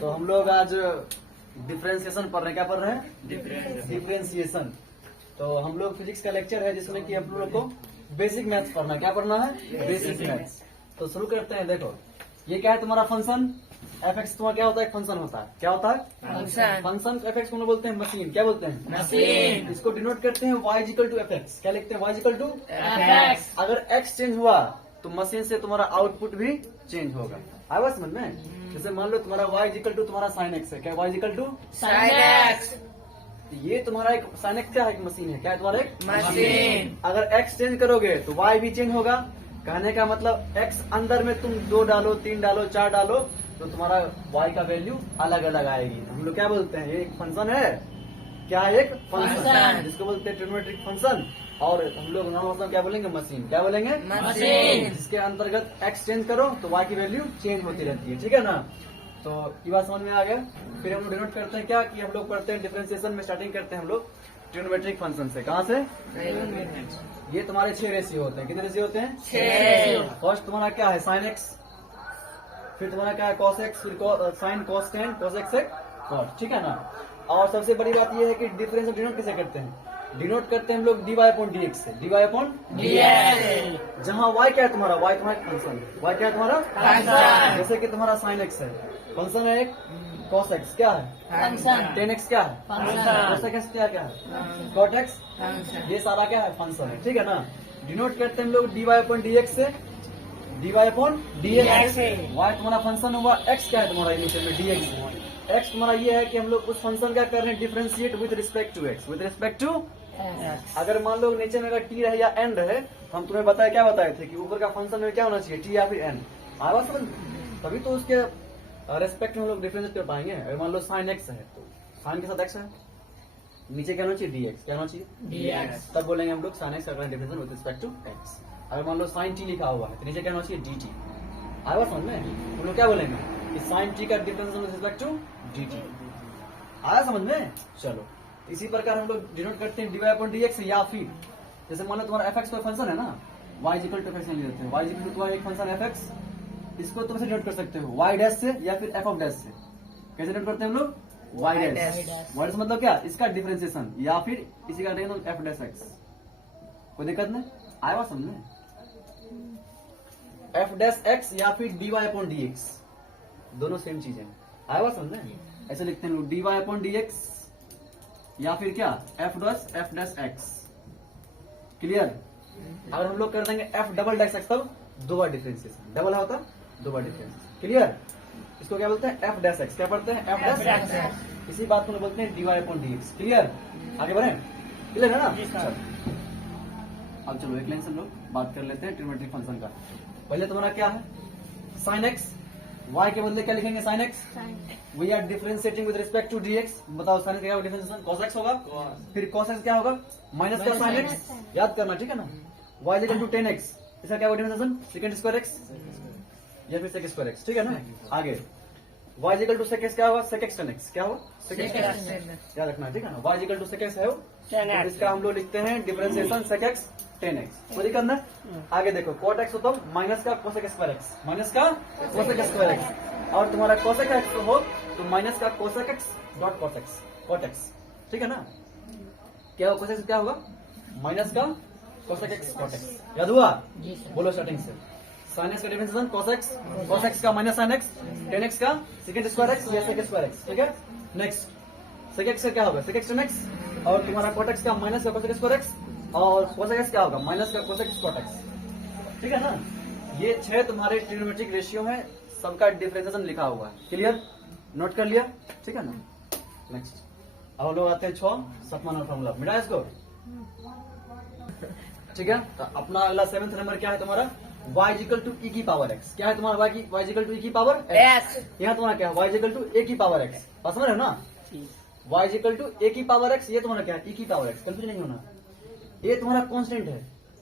तो हम लोग आज डिफरेंशिएशन पढ़ रहे हैं। क्या पढ़ रहे हैं? डिफरेंशिएशन। तो हम लोग फिजिक्स का लेक्चर है जिसमें कि हम लोग को बेसिक मैथ्स पढ़ना है। क्या पढ़ना है? Basic maths. तो शुरू करते हैं। देखो ये क्या है तुम्हारा फंक्शन एफ एक्स। तुम्हारा क्या होता है? फंक्शन होता है। क्या होता है? फंक्शन। फंक्शन एफ एक्स को हम लोग बोलते हैं मशीन। क्या बोलते हैं? मशीन। इसको डिनोट करते हैं y equal to f x. क्या लिखते हैं? y इक्वल टू एफ अगर x चेंज हुआ तो मशीन से तुम्हारा आउटपुट भी चेंज होगा। आया समझ में? जैसे मान लो तुम्हारा y इक्वल टू तुम्हारा साइन एक्स है। क्या y equal to sine x ये तुम्हारा एक साइन एक्स क्या है? एक मशीन है। क्या है तुम्हारा? एक मशीन। अगर x चेंज करोगे तो y भी चेंज होगा। कहने का मतलब x अंदर में तुम 2 डालो, 3 डालो, 4 डालो तो तुम्हारा y का वैल्यू अलग अलग आएगी। हम लोग क्या बोलते हैं? ये एक फंक्शन है। क्या है? एक फंक्शन फंक्शन। जिसको बोलते हैं ट्रिग्नोमेट्रिक फंक्शन। और हम लोग नॉर्मल क्या बोलेंगे? मशीन। क्या बोलेंगे? मशीन। जिसके अंतर्गत x चेंज करो तो y की वैल्यू चेंज होती रहती है। ठीक है ना? तो ये बात समझ में आ गया। फिर हम लोग डिनोट करते हैं क्या कि हम लोग पढ़ते हैं डिफरेंशिएशन में स्टार्टिंग करते हैं हम लोग ट्रिग्नोमेट्रिक फंक्शन से। कहाँ से? ये तुम्हारे 6 रेशियो होते हैं। कितने रेशियो होते हैं? 6। फर्स्ट तुम्हारा क्या है? Sine x. फिर तुम्हारा क्या है? Cos x. फिर sine cos tan cos x cot. ठीक है ना? और सबसे बड़ी बात ये है कि डिफरेंस डिनोट कैसे करते हैं? डिनोट करते हैं हम लोग dy अपॉन dx से। dy upon dx. जहाँ y क्या है तुम्हारा? y तुम्हारा फंक्शन। y क्या है तुम्हारा? फंक्शन। जैसे कि तुम्हारा साइन एक्स है फंक्शन है एक। कॉस एक्स क्या है? फंक्शन। टेन एक्स क्या है? फंक्शन। कॉस एक्स क्या है? Cot x. फंक्शन। ये सारा क्या है? फंक्शन है। ठीक है ना? डिनोट करते हैं हम लोग dy अपॉन dx से। dy upon dx। y तुम्हारा फंक्शन हुआ। x क्या है तुम्हारा इनिशियल में? dx। x तुम्हारा ये है कि हम लोग उस फंक्शन का कर रहे हैं differentiate with respect to x। With respect to अगर मान लो नीचे में अगर t रहे या n रहे, हम तुम्हें बताए क्या बताए थे कि ऊपर का फंक्शन में क्या होना चाहिए? t या फिर n। आवाज समझ? तभी तो उसके रेस्पेक्ट में हम लोग डिफरेंशिएट कर पाएंगे। अगर मान लो साइन x है तो साइन के साथ x है, नीचे क्या होना चाहिए? dx। क्या होना चाहिए? डीएक्स। तब बोलेंगे हम लोग साइन एक्स का differentiation with respect to x। अगर मान लो साइन t लिखा हुआ है तो नीचे क्या होना चाहिए? dt। आया समझ में? हम लोग क्या बोलेंगे कि साइन t का differentiation with respect to dt। आया समझ में? चलो इसी प्रकार हम लोग डिनोट करते हैं dy अपॉन dx। या फिर जैसे मान लो तुम्हारा fx कोई फंक्शन है ना, y इक्वल टू fx ले लेते हैं। y इक्वल टू तुम्हारा एक फंक्शन fx, इसको तुम ऐसे डिनोट कर सकते हो y डैश से या फिर f ऑफ डैश से। कैसे डिनोट करते हैं हम लोग? y dash. y डैश मतलब क्या? इसका डिफरेंशिएशन या फिर इसी का डिफरेंशिएशन f डैश x। कोई दिक्कत नहीं? आया समझ में? f डैश x या फिर dy अपॉन dx दोनों सेम चीजें हैं। आया समझ में? ऐसे लिखते हैं लोग dy अपॉन dx या फिर क्या? f dash x। क्लियर? अगर हम लोग कर देंगे f डबल डैश x तब 2 बार डिफरेंशिएशन। डबल होता 2 बार डिफरेंशिएशन। क्लियर? इसको क्या बोलते हैं? f dash x। क्या पढ़ते हैं? f dash x। इसी बात को हम बोलते हैं dy अपॉन dx। क्लियर? आगे बढ़े? क्लियर है ना? चलो। अब चलो एक लाइन से हम लोग बात कर लेते हैं ट्रिग्नोमेट्रिक फंक्शन का। पहले तुम्हारा क्या है? Sine x. y के बदले क्या लिखेंगे? Sine x. We are differentiating with respect to dx। बताओ साइन क्या डिफरेंशिएशन? cos x होगा। फिर cos x क्या होगा? माइनस का साइन x। याद करना, ठीक है ना? y equal to 10x। इसका क्या होगा डिफरेंशिएशन? सेकंड स्क्वायर x या फिर सेकंड स्क्वायर x। ठीक है ना? आगे y equal to sec x क्या होगा? sec x tan x। क्या होगा? sec x tan x। याद रखना, ठीक है ना? y equal to sec x है वो, तो इसका हम लोग लिखते हैं differentiation sec x tan x। कोई दिक्कत ना? आगे देखो cot x हो तो माइनस का cosec स्क्वायर x। माइनस का cosec स्क्वायर x। और तुम्हारा cosec x हो तो माइनस का cosec x dot cot x। ठीक है ना? क्या होगा? cosec x क्या होगा? माइनस का cosec x cot x। याद हुआ? बोलो स्टार्टिंग से। साइन एक्स का डिफरेंशिएशन cos x का minus sine x, tan x का सेकंड स्क्वायर x या sec स्क्वायर x। ठीक है? नेक्स्ट sec x का क्या होगा? sec x tan x। और तुम्हारा cot x का माइनस का cosec स्क्वायर x। और cosec x क्या होगा? माइनस का cosec cot x। ठीक है ना? ये 6 तुम्हारे ट्रिग्नोमेट्रिक रेशियो में सबका डिफरेंशिएशन लिखा हुआ है। क्लियर? नोट कर लिया? ठीक है ना? नेक्स्ट अब हम लोग आते हैं 6 7वां नंबर फॉर्मूला। मिटा इसको? ठीक है? तो अपना अगला 7th नंबर क्या है तुम्हारा? y इक्वल टू e की पावर x। क्या है तुम्हारा? y इक्वल टू e की पावर x। यहाँ तुम्हारा क्या है? y इक्वल टू a की पावर x। बस समझ रहे हो ना? y इक्वल टू a की पावर x। ये तुम्हारा क्या है? e की पावर x। कंफ्यूज नहीं होना। ये तुम्हारा कांस्टेंट है।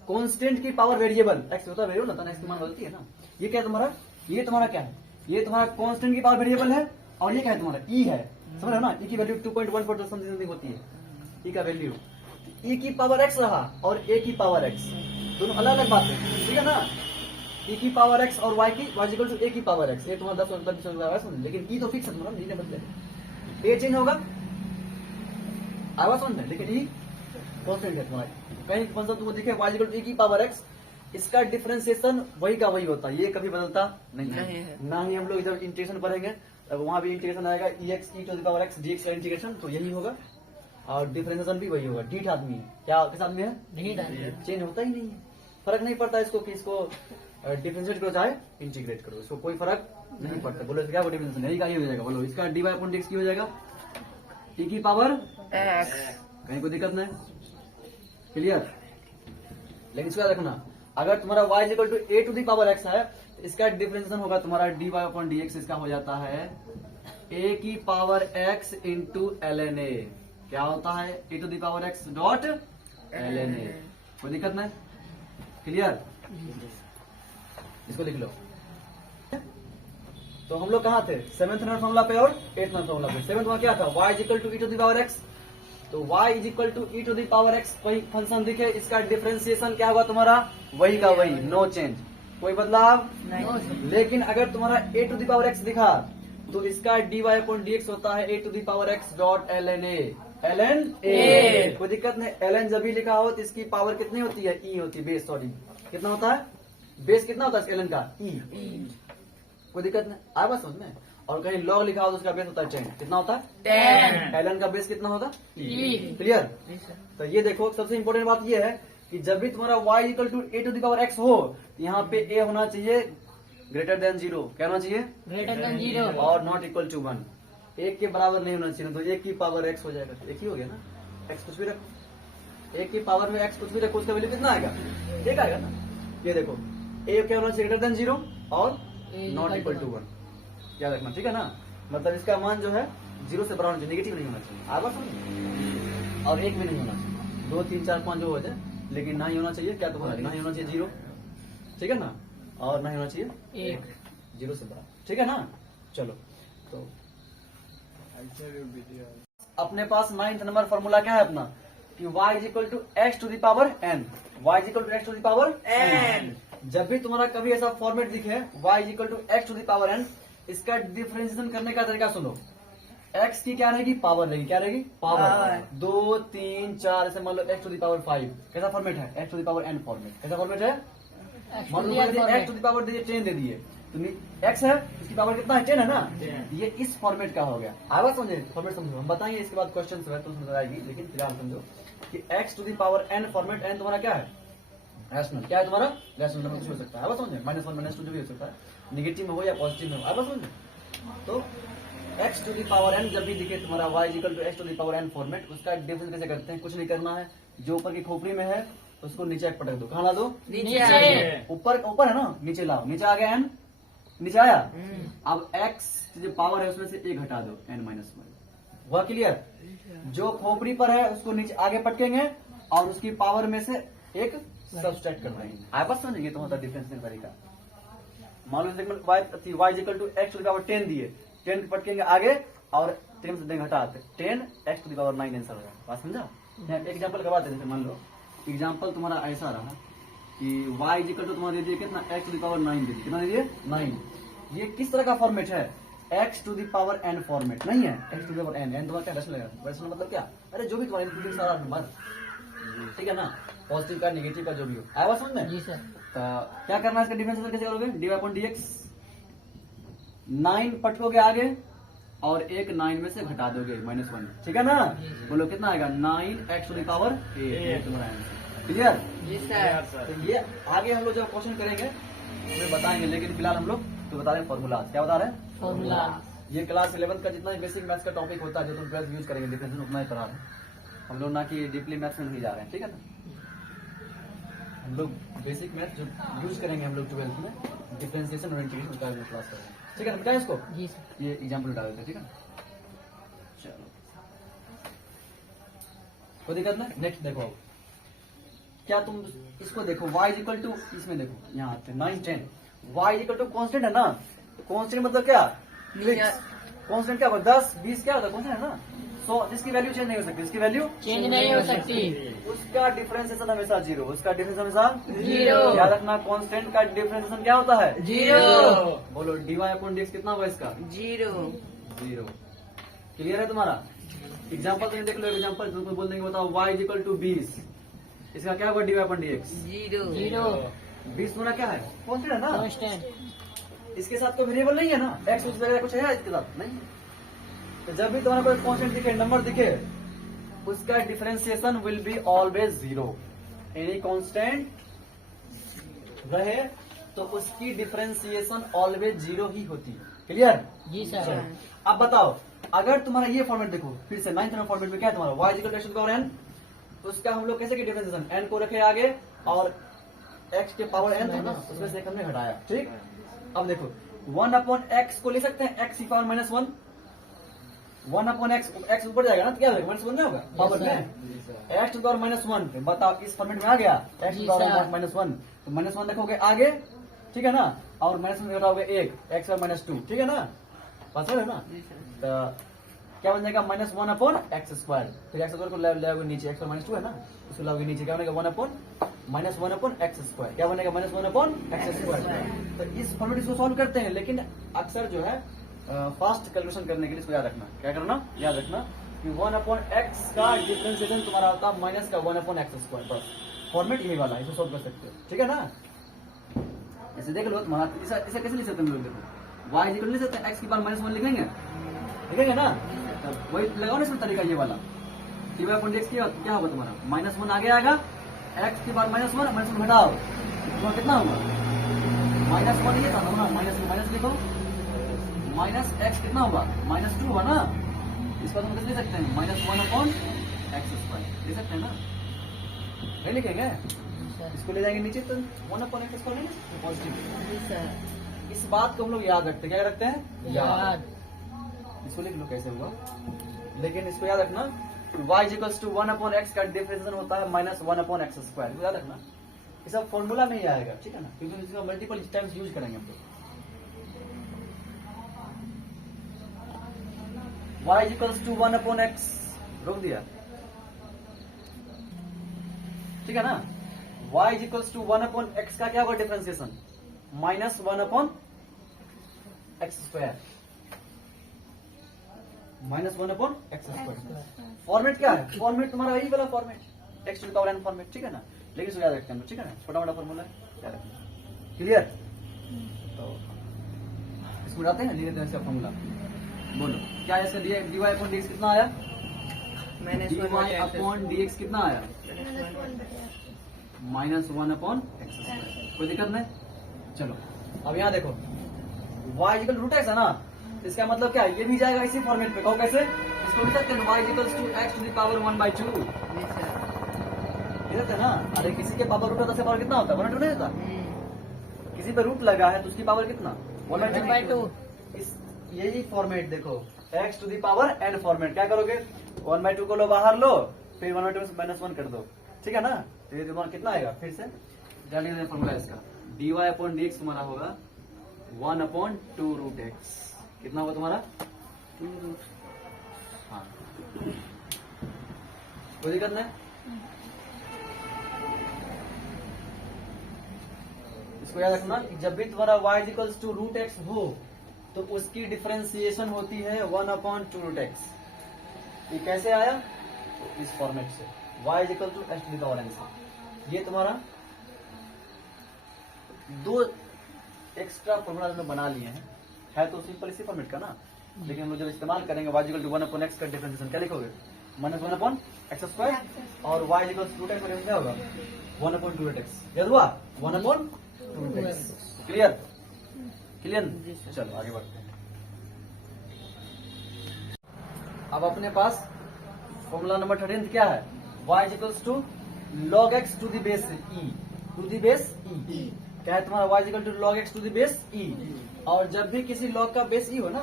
कांस्टेंट की पावर वेरिएबल x होता है वेरिएबल ना, x की मान बदलती है ना। ये क्या है तुम्हारा? ये तुम्हारा क्या है? ये तुम्हारा कांस्टेंट की पावर वेरिएबल है। और ये क्या है तुम्हारा? e है। समझ रहे हो ना? e की वैल्यू 2.14 समथिंग होती है e का वैल्यू। e की पावर x रहा और a की पावर x दोनों अलग अलग बात है। ठीक है ना? e की पावर x और y की y इक्वल टू a की पावर x, ये तुम्हारा 10 मतलब 20 होगा, समझ, लेकिन e तो फिक्स है तुम्हारा, नहीं बदले, a चेंज होगा आवाज समझ में, लेकिन e कांस्टेंट है तुम्हारा। कहीं मतलब तुमको दिखे y इक्वल टू e की पावर x, इसका डिफरेंशिएशन वही का वही होता है, ये कभी बदलता नहीं नहीं है। है। ना ही हम लोग जब इंटीग्रेशन पढ़ेंगे तब वहां भी इंटीग्रेशन आएगा ex e to the power x dx का इंटीग्रेशन, तो यही होगा, और डिफरेंशिएशन भी वही होगा। डीट आदमी है, क्या किस आदमी है, नहीं डालिए। चेंज होता ही नहीं है, फर्क नहीं पड़ता इसको कि इसको डिफरेंशिएट करो चाहे इंटीग्रेट करो, इसको कोई फर्क नहीं पड़ता। बोलो इसका क्या डिफरेंशिएशन है, यही का ये हो जाएगा, बोलो इसका dy अपॉन dx की हो जाएगा e की पावर X। कहीं कोई दिक्कत नहीं, क्लियर। लेकिन इसको याद रखना, अगर तुम्हारा y equal to a to the power x है, तो इसका डिफरेंशिएशन होगा तुम्हारा dy अपॉन dx, इसका हो जाता है a की power x into ln a, क्या होता है a to the power x dot ln a, कोई दिक्कत नहीं, क्लियर। इसको लिख लो। तो हम लोग कहाँ थे, 7th नंबर फॉर्मूला पे और 8th नंबर फॉर्मूला पे। 7th में क्या था, y is equal to e to the power x, तो y is equal to e to the power x कोई फंक्शन दिखे, इसका डिफरेंशिएशन क्या होगा तुम्हारा, वही का वही, नो चेंज, कोई बदलाव नहीं। लेकिन अगर तुम्हारा a to the power x दिखा, तो इसका dy अपॉन dx होता है a to the power x dot ln a, कोई दिक्कत नहीं। ln जब भी लिखा हो तो इसकी पावर कितनी होती है, e होती है, बेस, सॉरी कितना होता है, बेस कितना होता है ln का, e, कोई दिक्कत नहीं, आया बात समझ में। और कहीं लॉग लिखा हो तो उसका बेस होता है 10, कितना होता है 10। ln का बेस कितना होगा, E। क्लियर। जी सर। तो ये देखो, सबसे इंपॉर्टेंट बात ये है कि जब भी तुम्हारा y equal to a to the power x हो, तो यहाँ पे a होना चाहिए ग्रेटर देन 0, क्या होना चाहिए, ग्रेटर देन 0 और नॉट इक्वल टू 1, एक के बराबर नहीं होना चाहिए, तो एक की पावर x हो जाएगा, तो एक ही हो गया ना, x कुछ भी रख, एक की पावर में x कुछ भी रखो, उसका वैल्यू कितना आएगा, एक आएगा ना। ये देखो a क्या होना चाहिए, ग्रेटर देन 0 और नॉट इक्वल टू 1, याद रखना, ठीक है ना। मतलब इसका मान जो है 0 से बड़ा होना चाहिए, नेगेटिव नहीं होना चाहिए, आगे समझ, और एक भी नहीं होना चाहिए, 2 3 4 5 जो हो जाए, लेकिन ना ही होना चाहिए क्या, तुम्हारा ना ही होना चाहिए 0, ठीक है ना, और ना ही होना चाहिए 1। 0 से बड़ा, ठीक है ना। चलो, तो अपने पास 9th नंबर फॉर्मूला क्या है अपना, कि y is equal to x to the power n, y is equal to x to the power N। जब भी तुम्हारा कभी ऐसा फॉर्मेट दिखे y is equal to x to the power n, इसका डिफरेंशिएशन करने का तरीका सुनो, x की क्या रहेगी, पावर रहेगी, क्या रहेगी, पावर, पावर। 2 3 4, ऐसे मान लो x टू दी पावर 5, कैसा फॉर्मेट है, x to the power n format, कैसा फॉर्मेट है, मान लो x टू दी पावर दीजिए 10 दे दिए, तो x है, इसकी पावर कितना है, 10 है ना, 10। ये इस फॉर्मेट का हो गया। आवाज समझे, फॉर्मेट समझो, हम बताएंगे इसके बाद क्वेश्चन है तो समझ आएगी, लेकिन फिलहाल समझो कि x to the power n format, n तुम्हारा क्या है, रैशनल, क्या है तुम्हारा, रैशनल नंबर कुछ हो सकता है, आवाज समझे, -1 -2 जो भी हो सकता है, निगेटिव में हो या पॉजिटिव में हो, आवाज समझे। तो x to the power n जब भी दिखे तुम्हारा y equal to x to the power n format, उसका डिफरेंस कैसे करते हैं, कुछ नहीं करना है, जो ऊपर की खोपड़ी में है उसको नीचे पटक दो, कहाँ ला दो, नीचे। ऊपर, ऊपर है ना, नीचे लाओ, नीचे आ गया n, नीचे आया, अब x जो पावर है उसमें से एक घटा दो, n-1, हुआ क्लियर। जो खोपड़ी पर है उसको नीचे आगे पटकेंगे और उसकी पावर में से एक सब्सट्रैक्ट कर देंगे, आप बस समझेंगे तो होता डिफरेंस तरीका। मान लो y equal to x to the power 10 दिए, 10 पटकेंगे आगे और 10 से देंगे हटा, 10 x to the power 9 answer होगा, बात समझा। मैं एग्जांपल करवा देते हैं, मान लो एग्जांपल तुम्हारा ऐसा रहा कि y इक्वल टू तुम्हारा दे दिए कितना, x टू द पावर 9 दे दिए, कितना दे दिए 9, ये किस तरह का फॉर्मेट है, x to the power n format नहीं है, x to the power n, n तुम्हारा क्या रैशनल है, रैशनल मतलब क्या, अरे जो भी तुम्हारा इंक्लूडिंग सारा नंबर, ठीक है ना, पॉजिटिव का नेगेटिव का जो भी हो, आया समझ में। जी सर। तो क्या करना है, इसका डिफरेंशिएशन कैसे करोगे, dy अपॉन dx, 9 पटकोगे आगे और एक 9 में से घटा दोगे, -1, ठीक है ना, बोलो कितना आएगा, 9x टू द पावर 8, तुम्हारा आंसर, क्लियर। जी सर। तो ये आगे हम लोग जब क्वेश्चन करेंगे हमें बताएंगे, लेकिन फिलहाल हम लोग तो बता रहे हैं फॉर्मूला, क्या बता रहे हैं, फॉर्मूला। ये क्लास 11th का जितना बेसिक मैथ्स का टॉपिक होता है, जो तुम 12th यूज करेंगे डिफरेंशिएशन उतना ही पढ़ा रहे हैं हम लोग, ना कि डीपली मैथ्स में नहीं जा रहे हैं, ठीक है ना। हम लोग बेसिक मैथ जो यूज करेंगे हम लोग 12th में, डिफरेंशिएशन और इंटीग्रेशन का क्लास करेंगे, ठीक है ना, बताएं इसको, जी सर। ये एग्जाम्पल उठा देते हैं, ठीक है। चलो कोई दिक्कत नहीं, नेक्स्ट देखो अब क्या, तुम इसको देखो y इक्वल टू, इसमें देखो यहाँ आते 9 10, y इक्वल टू कॉन्स्टेंट है ना, कांस्टेंट मतलब क्या, नीचे। कांस्टेंट क्या होगा, 10 20 क्या होता है, कांस्टेंट है ना, सो इसकी वैल्यू चेंज नहीं हो सकती, इसकी वैल्यू चेंज नहीं हो सकती। उसका डिफरेंशिएशन हमेशा जीरो, उसका डिफरेंस हमेशा जीरो। याद रखना कांस्टेंट का डिफरेंशिएशन क्या होता है? जीरो। बोलो dy अपॉन dx कितना होगा इसका? जीरो। जीरो। क्लियर है तुम्हारा? एग्जाम्पल तो देख लो, एग्जाम्पल तुमको बोल देंगे बताओ y इज इक्वल टू 20, इसका क्या होगा dy upon dx? Zero. Zero. 20 होना क्या है? कांस्टेंट है ना, कांस्टेंट। इसके साथ कोई वेरिएबल नहीं है ना, x उस वगैरह कुछ है इसके साथ नहीं। तो जब भी तुम्हारा कोई कांस्टेंट दिखे, नंबर दिखे, उसका differentiation will be always zero. Any constant रहे तो उसकी डिफरेंशिएशन ऑलवेज जीरो ही होती है। क्लियर? जी सर। अब बताओ, अगर तुम्हारा ये फॉर्मेट देखो फिर से 9th नंबर फॉर्मेट में क्या है तुम्हारा y equal to power n, उसका हम लोग कैसे की डिफरेंशिएशन n को रखे आगे और x के पावर n था ना, उसमें से एक हमने घटाया। ठीक, अब देखो 1 अपॉन x को ले सकते हैं, x की पावर -1, 1 अपॉन x ऊपर जाएगा ना तो क्या होगा? -1 में होगा पावर में, x टू पावर -1। बताओ इस फॉर्मेट में आ गया x टू जी पावर सर। -1, तो -1 देखोगे आगे, ठीक है ना, और -1 घटाओगे 1, x और -2, ठीक है ना, पता है ना। तो क्या बन जाएगा? -1 अपॉन एक्स स्क्वायर, फिर एक्स स्क्वायर को लाओगे नीचे, x और -2 है ना, उसको लाओगे नीचे, क्या बनेगा? 1 अपॉन एक्स स्क्वायर, क्या बनेगा? -1 अपॉन एक्स स्क्वायर। तो इस फॉर्मेट इसको सॉल्व करते हैं, लेकिन अक्सर जो है फास्ट कैलकुलेशन करने के लिए इसको याद रखना, क्या करना? याद रखना कि 1 अपॉन एक्स का डिफरेंशिएशन तुम्हारा होता है माइनस का 1 अपॉन एक्स स्क्वायर। बस फॉर्मेट यही वाला है, इसको सॉल्व कर सकते हो, ठीक है ना। ऐसे देख लो तुम्हारा, इसे कैसे लिख सकते हैं हम लोग? देखो y इक्वल लिख सकते हैं, x की पावर -1 लिखेंगे, लिखेंगे ना, तो वही लगाओ ना इसमें तरीका ये वाला। dy अपॉन dx क्या होगा तुम्हारा? -1 आगे आएगा, x की पावर -1 -1 घटाओ, तुम्हारा कितना होगा? -1 ये था ना, माइनस लिखो, माइनस x कितना होगा? -2 होगा ना, इसका तुम कैसे लिख सकते हैं? -1 अपॉन एक्स स्क्वायर लिख सकते हैं ना, नहीं लिखेंगे, इसको ले जाएंगे नीचे तो 1 अपॉन एक्स स्क्वायर लेंगे पॉजिटिव। जी सर। इस बात को हम लोग याद रखते हैं, क्या रखते हैं? याद। इसको लिख लो कैसे होगा, लेकिन इसको याद रखना y equals to 1 upon x का डिफरेंशिएशन होता है -1 अपॉन एक्स स्क्वायर, याद रखना। ये सब फॉर्मूला में ही आएगा, ठीक है ना, क्योंकि इसका मल्टीपल टाइम्स यूज करेंगे हम लोग। y equals to 1 upon x, रोक दिया, ठीक है ना। y equals to 1 upon x का क्या होगा differentiation? -1 upon x square, -1 upon x square. Format क्या है? फॉर्मेट तुम्हारा यही वाला format, x to the power n format, ठीक है ना, लेकिन इसको याद रखते हैं, ठीक है ना, छोटा मोटा फॉर्मूला है, याद रखना। क्लियर? तो इसको जाते हैं, लिख देते हैं इसका फॉर्मूला। बोलो क्या है इसका? dy अपॉन dx कितना आया? dy अपॉन dx कितना आया? -1 अपॉन एक्स स्क्वायर। कोई दिक्कत नहीं? चलो अब यहाँ देखो, y इक्वल रूट एक्स है ना, इसका मतलब क्या है? ये भी जाएगा इसी फॉर्मेट पे, कहो कैसे? इसको लिख सकते हैं y equals to x to the power 1/2, जी सर। लिख सकते हैं ना। अरे किसी के पावर रूट होता है, पावर कितना होता है? 1/2 नहीं होता? किसी पे रूट लगा है तो उसकी पावर कितना? 1/2। इस यही फॉर्मेट देखो, x to the power n format, क्या करोगे? 1/2 को लो बाहर लो, फिर 1/2 से -1 कर दो, ठीक है ना। तो ये तुम्हारा कितना आएगा? फिर से जाने फॉर्मूला इसका, dy अपॉन dx तुम्हारा होगा 1 अपॉन 2 रूट एक्स। कितना होगा तुम्हारा? 2 रूट, हाँ, कोई दिक्कत नहीं। इसको याद रखना कि जब भी तुम्हारा y equals to root x हो तो उसकी डिफरेंशिएशन होती है 1 अपॉन 2 रूट एक्स। ये कैसे आया? तो इस फॉर्मेट से, y equal to x to the power n से। ये तुम्हारा दो एक्स्ट्रा फॉर्मूला हमने बना लिए हैं, है तो सिंपल इसी फॉर्मेट का ना, लेकिन हम लोग जब इस्तेमाल करेंगे y equal to 1 upon x का डिफरेंशिएशन क्या लिखोगे? -1 अपॉन एक्स स्क्वायर, और y equal to root x का क्या होगा? 1 अपॉन 2 रूट एक्स। याद हुआ? 1 upon 2 root x. Clear? Clear? चलो आगे बढ़ते हैं। अब अपने पास फॉर्मूला नंबर 13 क्या है? y equals to log x to the base e, to the base e। क्या है तुम्हारा? y equal to log x to the base e। और जब भी किसी log का बेस e हो ना,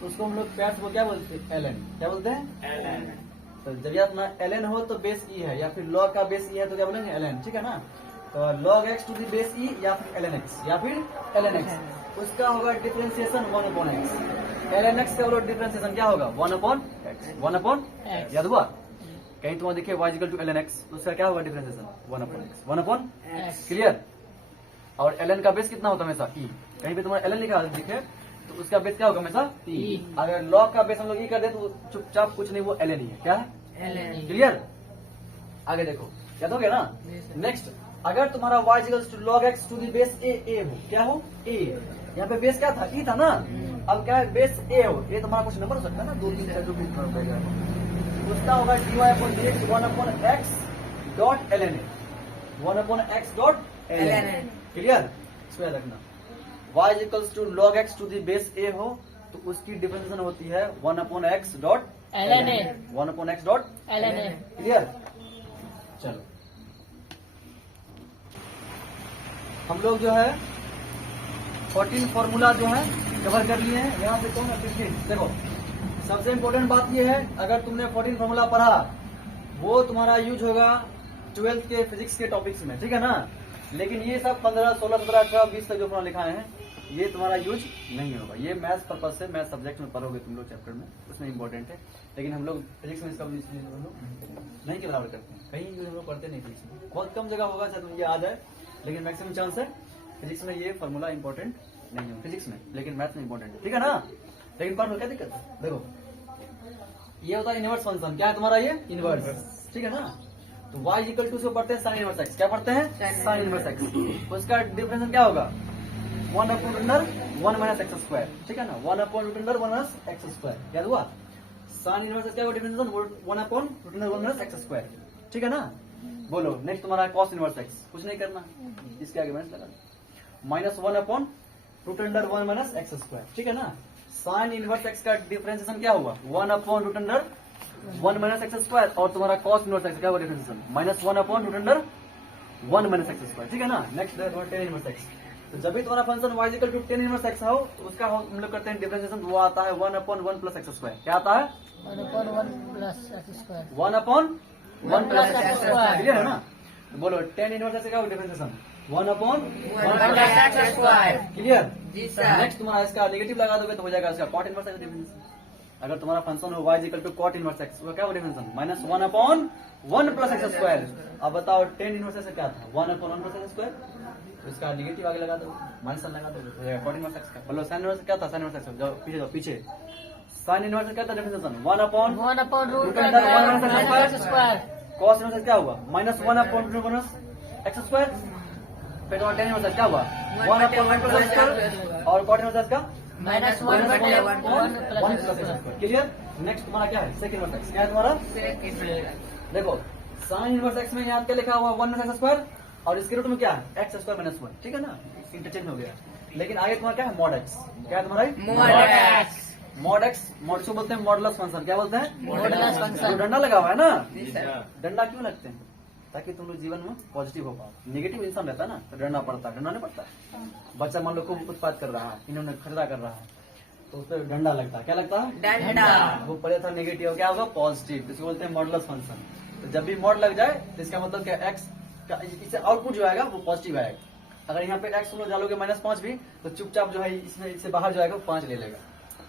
तो उसको हम लोग प्यार से क्या बोलते हैं? ln। क्या बोलते हैं? ln। तो जब यार अपना ln हो तो बेस e है, या फिर log का बेस e है तो क्या बोलेंगे? ln, ठीक है ना। तो log x to the base e या फिर ln x, या फिर ln x, उसका होगा differentiation 1 upon x। ln x का डिफरेंशिएशन क्या होगा 1 अपॉन x 1 अपॉन X. याद हुआ कहीं तुम्हारा देखिए y equal to ln x तो उसका क्या होगा differentiation 1 upon x 1 upon X. Clear. और ln का बेस कितना होता है हमेशा e कहीं पे तुम्हारा ln लिखा दिखे तो उसका बेस क्या होगा हमेशा e E. अगर log का बेस हम लोग e कर दे तो चुपचाप कुछ नहीं वो ln ही है क्या है LN. क्लियर। आगे देखो याद हो गया ना। नेक्स्ट अगर तुम्हारा y equal to log x to the base a हो क्या हो a यहाँ पे बेस क्या था e था ना अब क्या है बेस a हो ये तुम्हारा कुछ नंबर हो सकता है ना 2 3 4 जो भी नंबर रहेगा उसका होगा dy upon dx 1 upon x dot ln 1 upon x dot ln ln. Clear इसको याद रखना y equals to log x to the base a हो तो उसकी डिफरेंशिएशन होती है 1 upon x dot ln 1 upon x dot ln clear. चलो हम लोग जो है 14 फॉर्मूला जो है कवर कर लिए हैं यहाँ पे कौन है 15 देखो सबसे इम्पोर्टेंट बात ये है अगर तुमने 14 फॉर्मूला पढ़ा वो तुम्हारा यूज होगा 12th के फिजिक्स के टॉपिक्स में ठीक है ना लेकिन ये सब 15 16 17 18 20 तक जो फॉर्मूला लिखा है ये तुम्हारा यूज नहीं होगा ये मैथ्स पर्पज से मैथ सब्जेक्ट में पढ़ोगे तुम लोग चैप्टर में उसमें इम्पोर्टेंट है लेकिन हम लोग फिजिक्स में इसका यूज नहीं के बराबर करते हैं कहीं यूज हम लोग पढ़ते नहीं फिजिक्स में बहुत कम जगह होगा शायद मुझे याद है लेकिन मैक्सिमम चांस है फिजिक्स में ये फॉर्मूला इंपॉर्टेंट नहीं है फिजिक्स में लेकिन मैथ्स में इंपॉर्टेंट है ठीक है ना लेकिन पर क्या दिक्कत है देखो ये होता है इनवर्स फंक्शन क्या है तुम्हारा ये इनवर्स ठीक है ना तो y इक्वल टू पढ़ते हैं साइन इनवर्स x क्या पढ़ते हैं साइन इनवर्स x उसका डिफरेंशिएशन क्या होगा 1 upon under 1 minus x square ठीक है ना 1 upon under 1 minus x square याद हुआ साइन इनवर्स x क्या होगा differentiation 1 upon under 1 minus x square ठीक है ना। बोलो नेक्स्ट तुम्हारा कॉस इनवर्स x कुछ नहीं करना इसके आगे माइनस लगा minus 1 upon root under 1 minus x square ठीक है ना। साइन इनवर्स x का डिफरेंशिएशन क्या हुआ 1 upon root under 1 minus x square और तुम्हारा कॉस इनवर्स x क्या हुआ differentiation minus 1 upon root under 1 minus x square ठीक है ना। नेक्स्ट टेन इनवर्स x तो जब भी तुम्हारा function y equal to tan inverse x हो तो उसका हम लोग करते हैं डिफरेंशिएशन वो आता है 1 अपॉन 1 प्लस एक्स स्क्वायर क्या आता है 1 upon 1 plus x square 1 upon 1 plus plus x x square square. Clear है ना। तो बोलो टेन इनवर्स x का differentiation 1 upon 1 plus x square. Clear. जी सर. नेक्स्ट तुम्हारा इसका नेगेटिव लगा दोगे तो हो जाएगा इसका कॉट इनवर्स x डिफरेंशिएशन अगर तुम्हारा फंक्शन हो y equal to cot inverse x वो क्या हो differentiation minus 1 upon 1 plus x square. अब बताओ टेन इनवर्स x क्या था 1 अपॉन 1 प्लस एक्स स्क्वायर तो इसका नेगेटिव आगे लगा दो माइनस लगा दो हो जाएगा कॉट इनवर्स x का। बोलो साइन इनवर्स क्या था साइन इनवर्स x जाओ पीछे साइन इनवर्स क्या था differentiation 1 upon 1 upon root Root under under 1 1 minus minus x x square cos inverse क्या हुआ minus 1 upon root minus x square फिर तुम्हारा टेन इनवर्स क्या हुआ 1 अपॉन 1 प्लस एक्स स्क्वायर और कॉट इनवर्स का minus 1 1 upon upon 1 1 plus plus x x square. Square clear. Next तुम्हारा क्या है सेकंड इनवर्स क्या है तुम्हारा देखो साइन इनवर्स x में यहाँ क्या लिखा हुआ 1 माइनस एक्स स्क्वायर और इसके रूट में क्या है एक्स स्क्वायर माइनस 1 ठीक है ना इंटरचेंज हो गया। लेकिन आगे तुम्हारा क्या है मॉड x क्या है तुम्हारा Mod x. Mod x mod को बोलते हैं मॉडुलस फंक्शन क्या बोलते हैं Modulus function. जो डंडा लगा हुआ है ना जी सर. डंडा क्यों लगते हैं ताकि तुम लोग जीवन में पॉजिटिव हो पाओ। नेगेटिव इंसान रहता है ना तो डंडा पड़ता है डंडा नहीं पड़ता बच्चा मान लो खूब उत्पाद कर रहा है इन्होंने खतरा कर रहा है तो उस पर डंडा लगता है क्या लगता है डंडा. वो पहले था नेगेटिव क्या होगा पॉजिटिव इसको बोलते हैं मॉडुलस फंक्शन। तो जब भी मॉड लग जाए तो इसका मतलब क्या एक्स का इससे आउटपुट जो आएगा वो पॉजिटिव आएगा। अगर यहाँ पे एक्स तुम लोग डालोगे -5 भी तो चुपचाप जो है इसमें इससे बाहर जो आएगा वो 5 ले लेगा।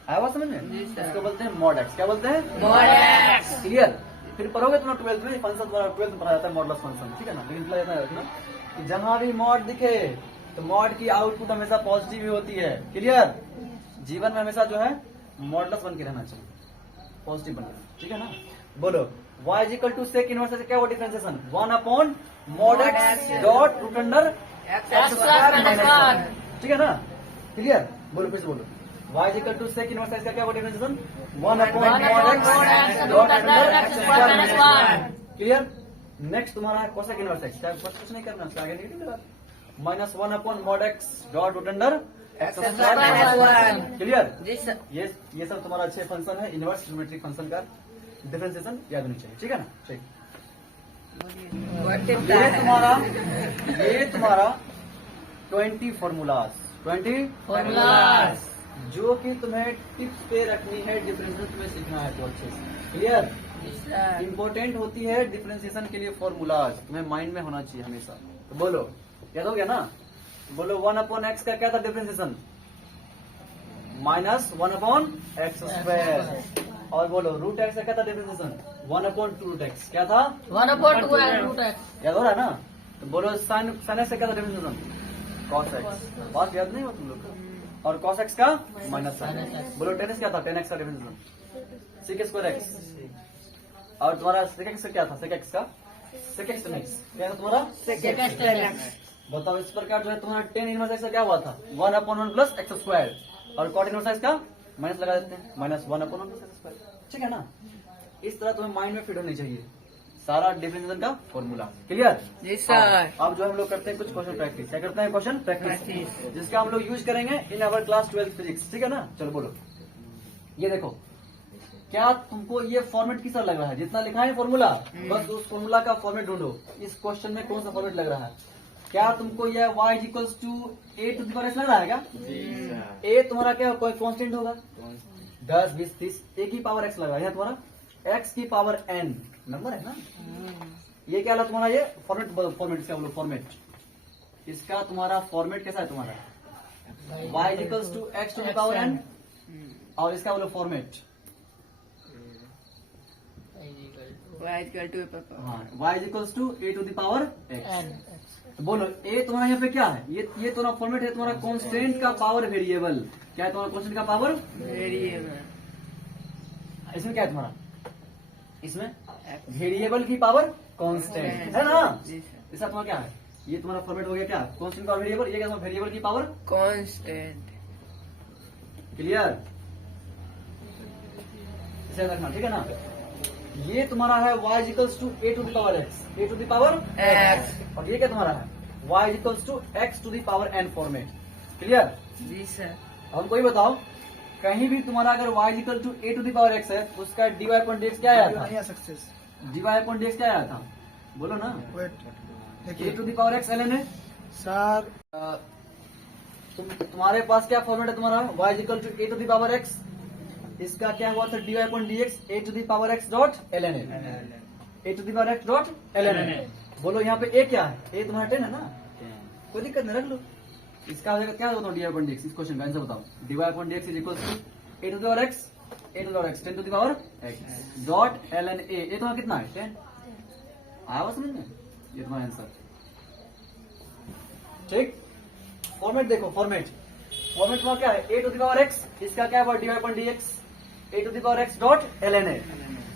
आया बात समझ में जी सर. इसको बोलते हैं मॉड एक्स क्या बोलते हैं Mod x. क्लियर। फिर पढ़ोगे तुम्हारा 12th में फंक्शन तुम्हारा 12th में पढ़ा जाता है मॉडुलस फंक्शन ठीक है ना। लेकिन पहले इतना रखना कि जहां भी मॉड दिखे तो मॉड की आउटपुट हमेशा पॉजिटिव ही होती है क्लियर। जीवन में हमेशा जो है मॉडुलस बन के रहना चाहिए पॉजिटिव बन के ठीक है ना। बोलो y equal to sec inverse क्या वो differentiation 1 upon mod x dot root under x X square square minus minus 1. 1. ठीक है ना क्लियर। बोलो फिर से बोलो y equal to sec inverse का क्या वो differentiation 1 upon 1 mod upon mod x x dot root under under x square minus 1. Clear. Next तुम्हारा है कोसेक इनवर्स x क्या बस कुछ नहीं करना उसके आगे नेगेटिव लगा minus 1 upon mod x dot root under x X square minus minus 1. Clear. जी सर. ये सब तुम्हारा अच्छे फंक्शन है इनवर्स ज्योमेट्रिक फंक्शन का डिफरेंशिएशन याद होनी चाहिए ठीक है ना। ठीक ये तुम्हारा 20 फॉर्मूलाज 20 formulas जो कि तुम्हें टिप्स पे रखनी है डिफरेंशिएशन तुम्हें सीखना है तो अच्छे से क्लियर। जी सर. इंपॉर्टेंट होती है डिफरेंशिएशन के लिए फॉर्मूलाज तुम्हें माइंड में होना चाहिए हमेशा। तो बोलो याद हो गया ना। बोलो 1 अपॉन एक्स का क्या था डिफरेंशिएशन माइनस 1/x²। और बोलो रूट एक्स का क्या था डिफरेंशिएशन? 1/2√x। क्या था? 1/2 √x। याद हो रहा है ना? तो बोलो साइन एक्स से क्या था डिफरेंशिएशन? cos x। बात याद नहीं हो तुम लोग को? और cos x का माइनस साइन। बोलो tan x क्या था? tan x का डिफरेंशिएशन sec²x। और तुम्हारा sec x क्या था? sec x का sec x tan x। क्या था तुम्हारा? Secant tan x। बताओ इस प्रकार जो है तुम्हारा tan इनवर्स x का क्या हुआ था? 1/1 प्लस x²। और cot इनवर्स x का माइनस लगा देते हैं, माइनस 1/1 प्लस x²। ठीक है ना? इस तरह तुम्हें माइंड में फिट होनी चाहिए सारा डिफरेंशिएशन का फॉर्मूला। क्लियर? जी सर। अब जो हम लोग करते हैं कुछ क्वेश्चन प्रैक्टिस। क्या करते हैं? क्वेश्चन प्रैक्टिस, जिसका हम लोग यूज करेंगे इन अवर क्लास 12 फिजिक्स। ठीक है ना? चलो बोलो। ये देखो, क्या तुमको ये फॉर्मेट किस तरह लग रहा है? जितना लिखा है फॉर्मूला, बस उस फॉर्मूला का फॉर्मेट ढूंढो। इस क्वेश्चन में कौन सा फॉर्मेट लग रहा है? क्या तुमको यह y इक्वल्स टू a⁻x लग रहा है क्या? a तुम्हारा क्या कोई कांस्टेंट होगा? 10, 20, 30 a की पावर x लग रहा है। तुम्हारा x की पावर n नंबर है ना? ये क्या है तुम्हारा? ये फॉर्मेट इसका बोलो फॉर्मेट। इसका तुम्हारा फॉर्मेट कैसा है तुम्हारा? y equals to x to the power n। और इसका बोलो फॉर्मेट। y equal to हाँ, y equals to a to the power x। N। तो बोलो a तुम्हारा यहाँ पे क्या है? ये तुम्हारा फॉर्मेट है तुम्हारा कांस्टेंट का पावर वेरिएबल। क्या है तुम्हारा कांस्टेंट का पावर? वेरिएबल। इसमें क्या है तुम्हारा? इसमें वेरिएबल की पावर कांस्टेंट है ना? जी सर। इसका तुम्हारा क्या है? ये तुम्हारा फॉर्मेट हो गया क्या? कांस्टेंट का वेरिएबल। ये क्या तुम्हारा वेरिएबल की पावर? कांस्टेंट। क्लियर? इसे रखना, ठीक है ना? ये तुम्हारा है y equals to a to the power x, a to the power x। और ये क्या तुम्हारा है? y equals to x to the power n format. Clear? जी सर। हमको ये बताओ, कहीं भी तुम्हारा अगर y equal to a to the power x है, उसका dy/dx क्या आया था? dy/dx क्या आया था? बोलो ना। a to the power x ln है सर। तुम्हारे पास क्या फॉर्मेट है तुम्हारा? y equal to a to the power x। इसका क्या हुआ था? dy/dx a to the power x dot ln a to the power x dot ln। बोलो यहाँ पे a क्या है? a तुम्हारा 10 है ना? कोई दिक्कत नहीं, रख लो। इसका हो जाएगा क्या होगा dy/dx? इस क्वेश्चन का आंसर बताओ। dy/dx is equal to a to the power x, a to the power x 10 to the power x dot ln a। ये तुम्हारा कितना है? 10। आया हुआ समझ में? ये तुम्हारा आंसर। ठीक, फॉर्मेट देखो, फॉर्मेट तुम्हारा क्या है? a to the power x। इसका क्या है? dy/dx a to the power x dot ln a।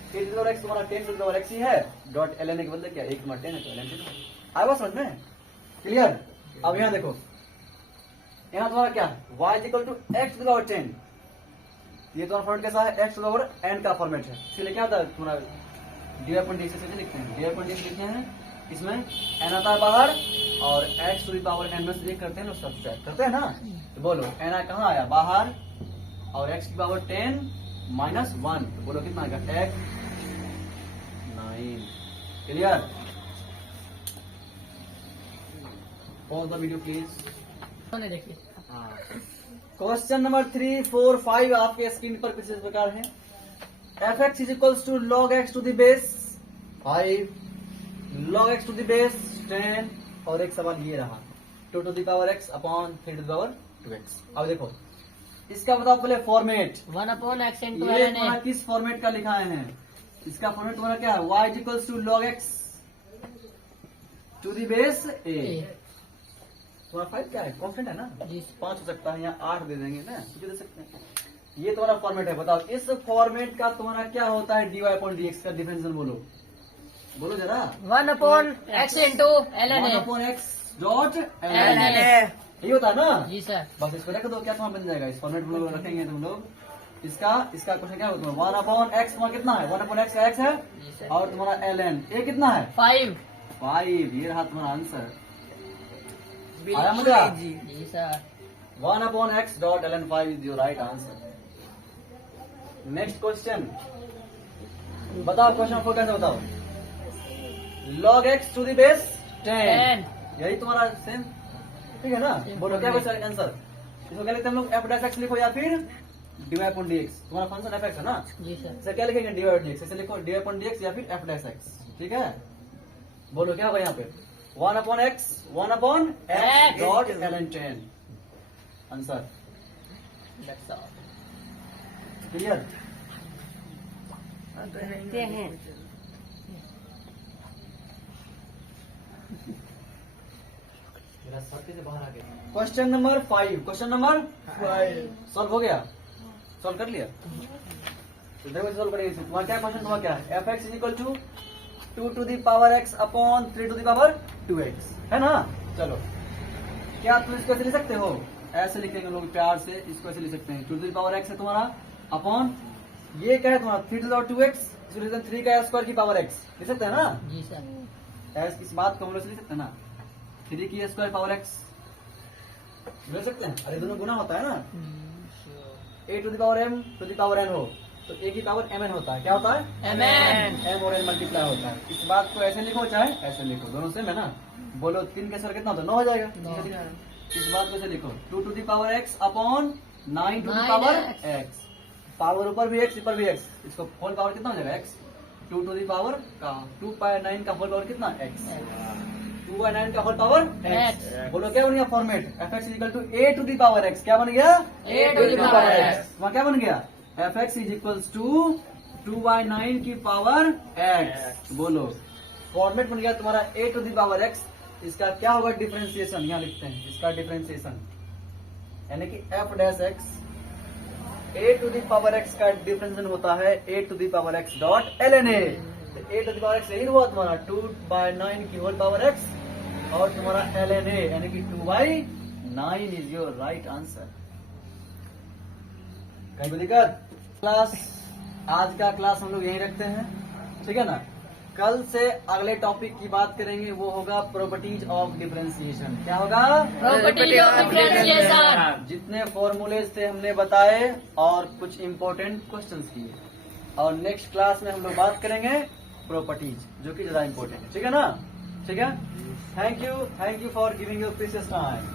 a to the power x तुम्हारा 10 टू द पावर x ही है, डॉट ln a के बदले क्या? 1 तुम्हारा 10 है तो ln 10। आया हुआ समझ में? क्लियर? अब यहाँ देखो, यहाँ तुम्हारा क्या है? y equal to x to the power 10। ये तुम्हारा फॉर्मेट कैसा है? x to the power n का फॉर्मेट है। इसलिए क्या था तुम्हारा? dy/dx से लिखते हैं, dy/dx लिखते हैं, इसमें n आता है बाहर और x to the power n में से एक करते हैं, सब्ट्रैक्ट करते हैं ना? तो बोलो n कहाँ आया? बाहर। और x की पावर 10 माइनस 1, तो बोलो कितना आएगा? x 9। Clear? Pause the video please. देखिए क्वेश्चन नंबर 3, 4, 5 आपके स्क्रीन पर कुछ इस प्रकार है। fx is equals to log x to the base 5, log x to the base 10, और एक सवाल ये रहा 2 to the power x upon 3 to the power 2x। अब देखो इसका बताओ पहले फॉर्मेट। 1/x into ये ln तुम्हारा a। किस फॉर्मेट का लिखा है? इसका फॉर्मेट तुम्हारा क्या है? y equals to log x to the base a। तुम्हारा 5 क्या है? कांस्टेंट है ना? जी। 5 हो सकता है, या 8 दे देंगे ना, कुछ दे सकते हैं। ये तुम्हारा फॉर्मेट है। बताओ इस फॉर्मेट का तुम्हारा क्या होता है? dy/dx का डिफरेंशियल बोलो, बोलो जरा। 1/x into ln a। 1/x dot ln a। यही होता है ना? जी सर। बस इसको रख दो, क्या तुम्हारा बन जाएगा? इस फॉर्मेट में रखेंगे तुम लोग। इसका क्वेश्चन क्या होता है? 1/x तुम्हारा कितना है? 1/x का x है, जी सर। और तुम्हारा ln a कितना है? 5। 5। ये रहा तुम्हारा आंसर। आया मजा? जी। जी sir. 1/x dot ln 5 is your right answer. Next question बताओ, क्वेश्चन 4 कैसे बताओ? log x to the base 10, यही तुम्हारा सेम, ठीक है ना? बोलो क्या बचा आंसर? इसको क्या लिखते हैं हम लोग? f'(x) लिखो या फिर dy/dx। तुम्हारा फंक्शन fx है ना? जी सर। इसे क्या लिखेंगे? dy/dx। इसे लिखो dy/dx या फिर f'(x), ठीक है? बोलो क्या होगा यहाँ पे? 1/x dot ln 10 answer. That's all। Clear? देखते हैं मेरा सत्य से बाहर आ गया। Question number 5, question number 5 solve हो गया, सॉल्व कर लिया। तो देखो सॉल्व करेंगे। तुम्हारा क्या क्वेश्चन हुआ, क्या f x is equal to 2 to the power x upon 3 to the power 2x, है ना? चलो, क्या तुम इसको ऐसे लिख सकते हो? ऐसे लिखेंगे हम लोग प्यार से, इसको ऐसे लिख सकते हैं 2 to the power x है तुम्हारा अपॉन ये क्या है तुम्हारा 3 to the power 2x, इसको लिख सकते हैं 3 का स्क्वायर की पावर x, लिख सकते हैं ना? जी सर। ऐसे इस बात को हम लोग से लिख सकते हैं ना, 3 की स्क्वायर पावर x लिख सकते हैं। अरे दोनों गुना होता है ना, a to the power m to the power n हो तो a की पावर mn होता है। क्या होता है? mn। m और n मल्टीप्लाई होता है। इस बात को ऐसे लिखो चाहे ऐसे लिखो, दोनों सेम है ना। बोलो 3 के सर कितना होता है? 9 हो जाएगा। इस बात को ऐसे लिखो 2 to the power x upon 9 to the power x, power ऊपर भी x ऊपर भी x, इसको होल पावर कितना हो जाएगा? x 2 to the power का 2/9 का होल पावर कितना? x 2/9 का होल पावर x। बोलो क्या बन गया format? fx is equal to a to the power x। क्या बन गया? A to the power x। वहाँ क्या बन गया? fx इज इक्वल्स टू 2/9 की पावर x। बोलो फॉर्मेट बन गया तुम्हारा a to the power x। इसका क्या होगा डिफरेंशिएशन? यहाँ लिखते हैं इसका डिफरेंशिएशन, यानी कि f dash x a to the power x का डिफरेंशिएशन होता है a to the power x dot ln a। तो a to the power x यही हुआ तुम्हारा 2/9 की होल पावर x और तुम्हारा ln a यानी कि 2/9 इज योर राइट आंसर। कहीं कोई दिक्कत? क्लास आज का क्लास हम लोग यहीं रखते हैं, ठीक है ना? कल से अगले टॉपिक की बात करेंगे, वो होगा प्रॉपर्टीज ऑफ डिफरेंशिएशन। क्या होगा? Property of differentiation. जितने फॉर्मूलेज थे हमने बताए और कुछ इंपॉर्टेंट क्वेश्चंस किए, और नेक्स्ट क्लास में हम लोग बात करेंगे प्रॉपर्टीज, जो कि ज्यादा इंपॉर्टेंट है। ठीक है ना? ठीक है, thank you for giving your precious time.